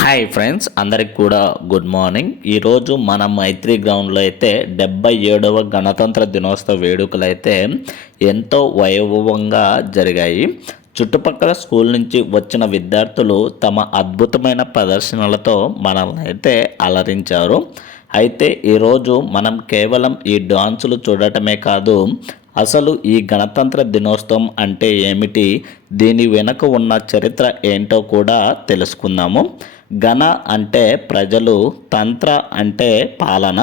Hi friends అందరికి కూడా good morning. ఈరోజు మన మైత్రి గ్రౌండ్లో అయితే డెబ్బై ఏడవ గణతంత్ర దినోత్సవ వేడుకలు అయితే ఎంతో వైభవంగా జరిగాయి. చుట్టుపక్కల స్కూల్ నుంచి వచ్చిన విద్యార్థులు తమ అద్భుతమైన ప్రదర్శనలతో మనల్ని అయితే అలరించారు. అయితే ఈరోజు మనం కేవలం ఈ డాన్సులు చూడటమే కాదు అసలు ఈ గణతంత్ర దినోత్సవం అంటే ఏమిటి? దీని వెనుక ఉన్న చరిత్ర ఏంటో కూడా తెలుసుకుందాము. గణ అంటే ప్రజలు తంత్ర అంటే పాలన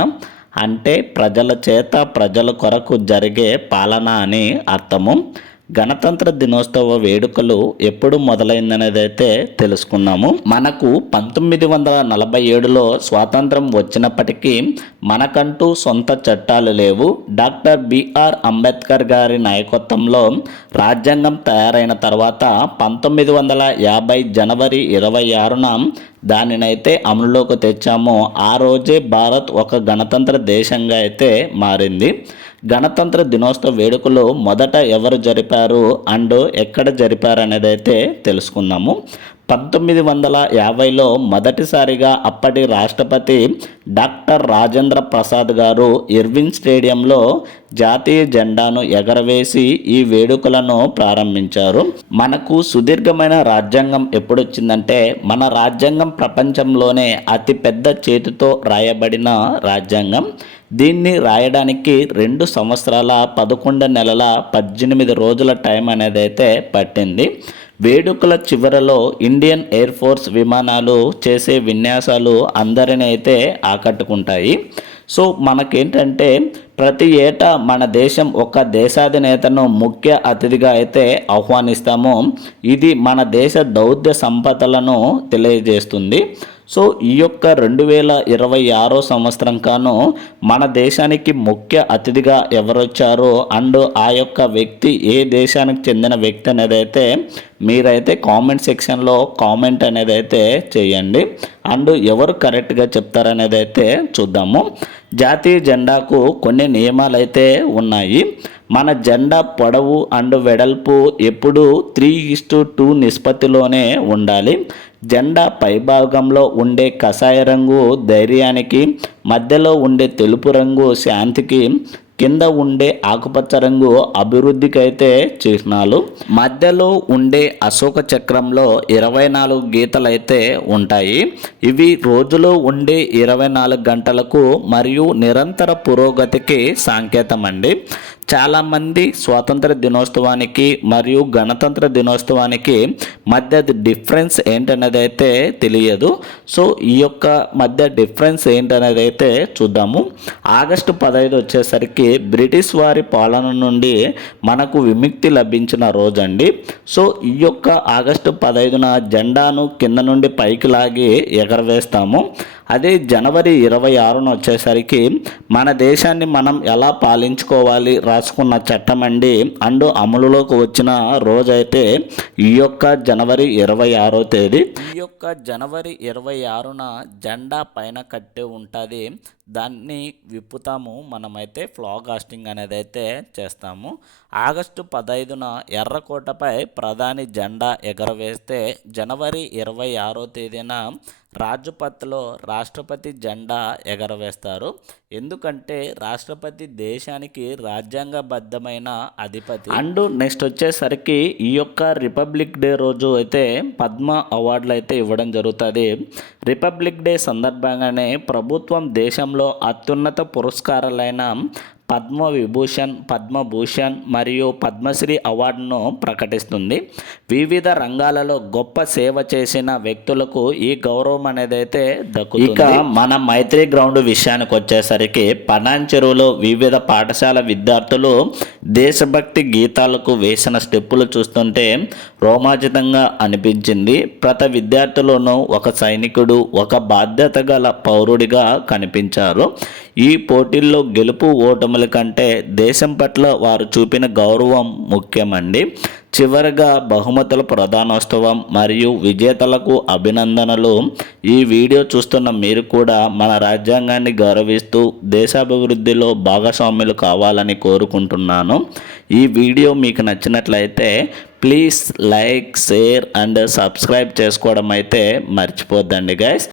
అంటే ప్రజల చేత ప్రజల కొరకు జరిగే పాలన అని అర్థము. గణతంత్ర దినోత్సవ వేడుకలు ఎప్పుడు మొదలైందనేదైతే తెలుసుకున్నాము. మనకు పంతొమ్మిది వందల నలభై ఏడులో స్వాతంత్రం వచ్చినప్పటికీ మనకంటూ సొంత చట్టాలు లేవు. డాక్టర్ బిఆర్ అంబేద్కర్ గారి నాయకత్వంలో రాజ్యాంగం తయారైన తర్వాత పంతొమ్మిది వందల యాభై జనవరి ఇరవై ఆరున దానినైతే అమలులోకి తెచ్చామో ఆ రోజే భారత్ ఒక గణతంత్ర దేశంగా అయితే మారింది. గణతంత్ర దినోత్సవ వేడుకలు మొదట ఎవరు జరిపారు అండ్ ఎక్కడ జరిపారు అనేది అయితే తెలుసుకుందాము. పంతొమ్మిది వందల యాభైలో మొదటిసారిగా అప్పటి రాష్ట్రపతి డాక్టర్ రాజేంద్ర ప్రసాద్ గారు ఇర్విన్ స్టేడియంలో జాతీయ జెండాను ఎగరవేసి ఈ వేడుకలను ప్రారంభించారు. మనకు సుదీర్ఘమైన రాజ్యాంగం ఎప్పుడొచ్చిందంటే మన రాజ్యాంగం ప్రపంచంలోనే అతిపెద్ద చేతితో రాయబడిన రాజ్యాంగం. దీన్ని రాయడానికి రెండు సంవత్సరాల పదకొండు నెలల పద్దెనిమిది రోజుల టైం అనేది అయితే పట్టింది. వేడుకల చివరలో ఇండియన్ ఎయిర్ ఫోర్స్ విమానాలు చేసే విన్యాసాలు అందరిని అయితే ఆకట్టుకుంటాయి. సో మనకేంటంటే ప్రతి ఏటా మన దేశం ఒక దేశాధినేతను ముఖ్య అతిథిగా అయితే ఆహ్వానిస్తాము. ఇది మన దేశ దౌత్య సంపదలను తెలియజేస్తుంది. సో ఈ యొక్క రెండు వేల ఇరవై ఆరో సంవత్సరం కాను మన దేశానికి ముఖ్య అతిథిగా ఎవరొచ్చారో? అండ్ ఆ యొక్క వ్యక్తి ఏ దేశానికి చెందిన వ్యక్తి అనేది అయితే మీరైతే కామెంట్ సెక్షన్లో కామెంట్ అనేది అయితే చేయండి. అండ్ ఎవరు కరెక్ట్గా చెప్తారనేది అయితే చూద్దాము. జాతీయ జెండాకు కొన్ని నియమాలు అయితే ఉన్నాయి. మన జెండా పొడవు అండ్ వెడల్పు ఎప్పుడు త్రీ ఇస్టు టూ నిష్పత్తిలోనే ఉండాలి. జెండా పైభాగంలో ఉండే కషాయ రంగు ధైర్యానికి మధ్యలో ఉండే తెలుపు రంగు శాంతికి కింద ఉండే ఆకుపచ్చ రంగు అభివృద్ధికి అయితే చిహ్నాలు. మధ్యలో ఉండే అశోక చక్రంలో ఇరవై నాలుగు గీతలు అయితే ఉంటాయి. ఇవి రోజులో ఉండే ఇరవై నాలుగు గంటలకు మరియు నిరంతర పురోగతికి సంకేతం అండి చాలామంది స్వాతంత్ర దినోత్సవానికి మరియు గణతంత్ర దినోత్సవానికి మధ్య డిఫరెన్స్ ఏంటనేది అయితే తెలియదు. సో ఈ యొక్క మధ్య డిఫరెన్స్ ఏంటనేది అయితే చూద్దాము. ఆగస్టు పదహైదు వచ్చేసరికి బ్రిటిష్ వారి పాలన నుండి మనకు విముక్తి లభించిన రోజు అండి సో ఈ యొక్క ఆగస్టు పదహైదున జెండాను కింద నుండి పైకి లాగి ఎగరవేస్తాము. అదే జనవరి ఇరవై ఆరున వచ్చేసరికి మన దేశాన్ని మనం ఎలా పాలించుకోవాలి రాసుకున్న చట్టం అండి. అండ్ అమలులోకి వచ్చిన రోజైతే ఈ యొక్క జనవరి ఇరవై ఆరో తేదీ. ఈ యొక్క జనవరి ఇరవై ఆరున జెండా పైన కట్టి ఉంటుంది. దాన్ని విప్పుతాము. మనమైతే ఫ్లాగాస్టింగ్ అనేది అయితే చేస్తాము. ఆగస్టు పదహైదున ఎర్రకోటపై ప్రధాని జెండా ఎగరవేస్తే జనవరి ఇరవై ఆరో తేదీన రాజ్పథ్లో రాష్ట్రపతి జెండా ఎగరవేస్తారు. ఎందుకంటే రాష్ట్రపతి దేశానికి రాజ్యాంగబద్ధమైన అధిపతి. అండ్ నెక్స్ట్ వచ్చేసరికి ఈ యొక్క రిపబ్లిక్ డే రోజు అయితే పద్మ అవార్డులు అయితే ఇవ్వడం జరుగుతుంది. రిపబ్లిక్ డే సందర్భంగానే ప్రభుత్వం దేశంలో అత్యున్నత పురస్కారాలైన పద్మ విభూషణ్ పద్మభూషణ్ మరియు పద్మశ్రీ అవార్డును ప్రకటిస్తుంది. వివిధ రంగాలలో గొప్ప సేవ చేసిన వ్యక్తులకు ఈ గౌరవం అనేది అయితే దక్కుతుంది. ఇక మన మైత్రి గ్రౌండ్ విషయానికి వచ్చేసరికి పనాన్ చెరువులో వివిధ పాఠశాల విద్యార్థులు దేశభక్తి గీతాలకు వేసిన స్టెప్పులు చూస్తుంటే రోమాంచితంగా అనిపించింది. ప్రతి విద్యార్థులను ఒక సైనికుడు ఒక బాధ్యత గల పౌరుడిగా కనిపించారు. ఈ పోటీల్లో గెలుపు ఓటముల కంటే దేశం పట్ల వారు చూపిన గౌరవం ముఖ్యమండి. చివరగా బహుమతుల ప్రధానోత్సవం మరియు విజేతలకు అభినందనలు. ఈ వీడియో చూస్తున్న మీరు కూడా మన రాజ్యాంగాన్ని గౌరవిస్తూ దేశాభివృద్ధిలో భాగస్వాములు కావాలని కోరుకుంటున్నాను. ఈ వీడియో మీకు నచ్చినట్లయితే please like share and subscribe చేసుకోవడం అయితే మర్చిపోద్దండి గైస్